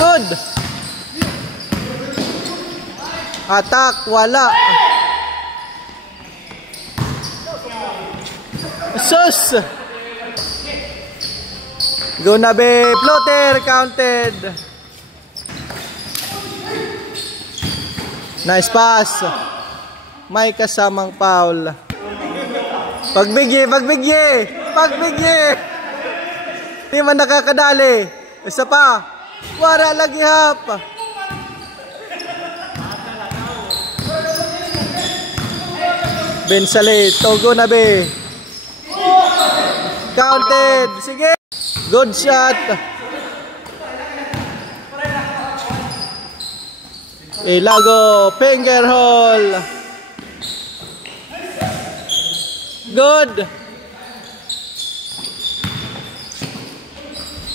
Good. Attack, wala. Sus. Go na be. Floater, counted. Nice pass. May kasamang foul. Pagbigye. Di man nakakadali. Isa pa. Wala lagi hap. Ben Salit. Togo na be. Counted. Sige. Good shot. Ilago. Finger hole. Good.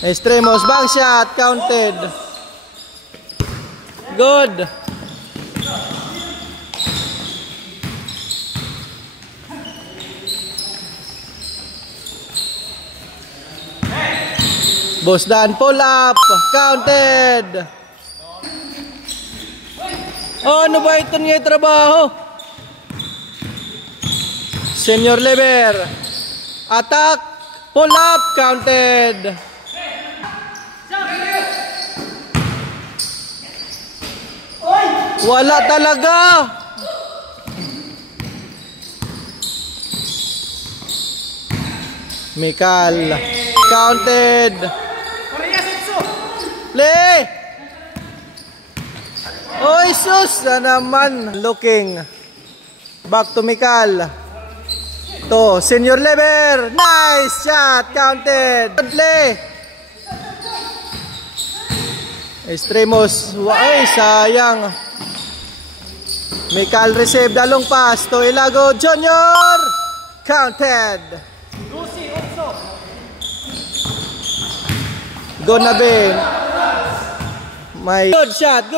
Extremos, bank shot, counted. Good. Bosdan, pull up, counted. Oh, ano ba ito niya trabaho? Senior Lever. Attack, pull up, counted. Wala talaga. Mikal. Counted. Play. Oy, sus na naman. Looking. Back to Mikal. To, Senior Lever. Nice shot. Counted. Play. Extremos. Ay, sayang. Mikal receive dalong pass to Ilago Junior. Counted. Go na be. My good shot.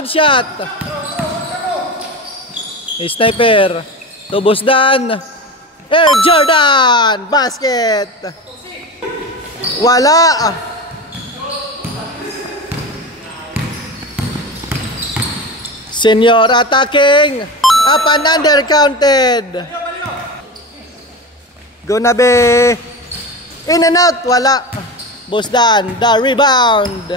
Sniper. To Bosdan. Air Jordan. Basket. Wala. Senior attacking. Up and under, counted. Go na be. In and out, wala. Bosdan, the rebound.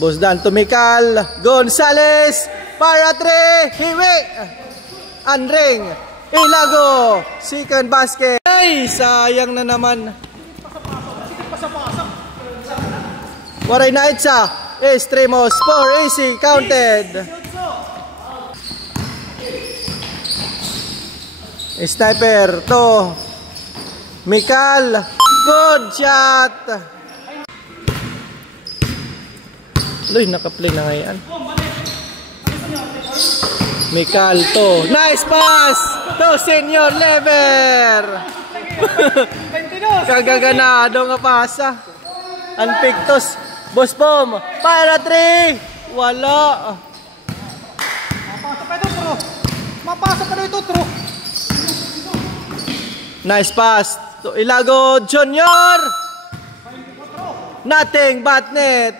Bosdan to Mikal. Gonzales. Para 3. Hiwi. Unring. Ilago. Second basket. Ay, sayang na naman. Waray na itsa. Extremos. 4 AC. Counted. Sniper to Mikal. Good shot. Loy, naka-play na ngayon. Mikal to. Nice pass to Senior Lever. Kagaganado nga pasa. Unpictos. Boss Pom. Para 3. Wala. Mapasa pa ito, bro. Nice pass to Ilago Junior. Nothing but net.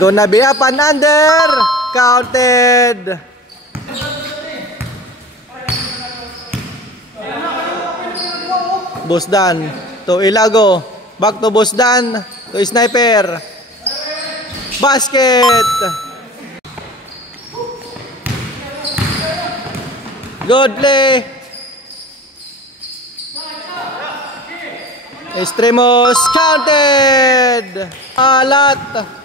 Go na be up and under. Counted. Bosdan to Ilago. Back to Bosdan. To Sniper. Basket. Good play. Extremos. Counted. Alat.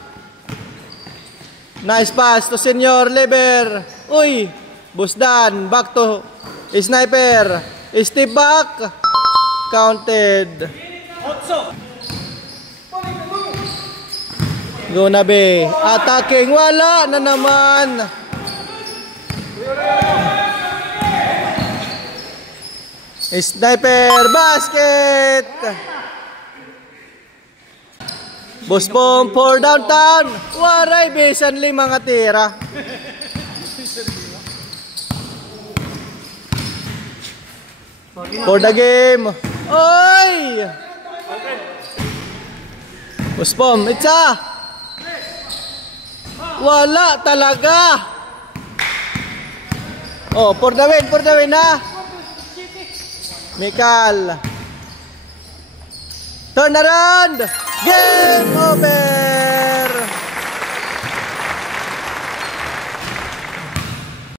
Nice pass to Senior Lever. Uy. Bosdan. Back to Sniper. Step back. Counted. Go na be. Attacking. Wala na naman. Sniper. Basket. Boss Pom for downtown. Waray besan 5 nga tira. For the game. Oy! Buspom, itsa! Wala talaga! Oh, for the win ha! Mikal! Turn around! Game over!